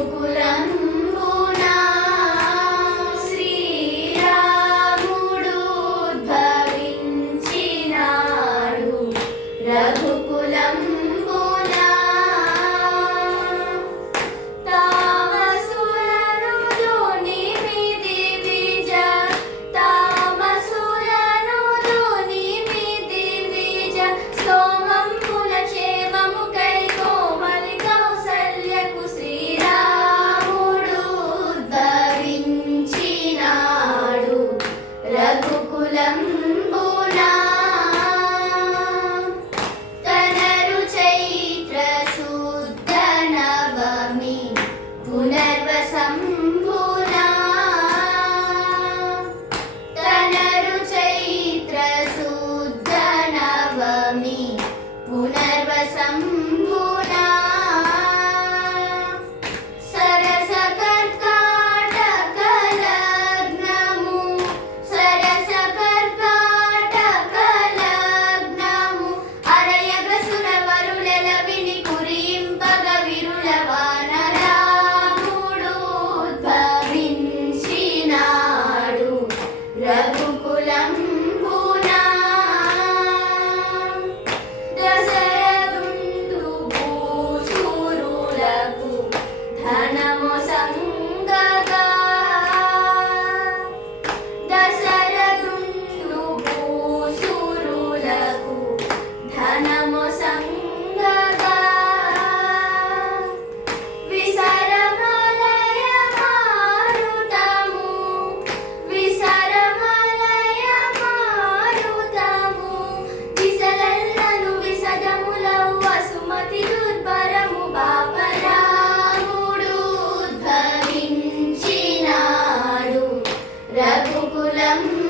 Gokulam me. ولم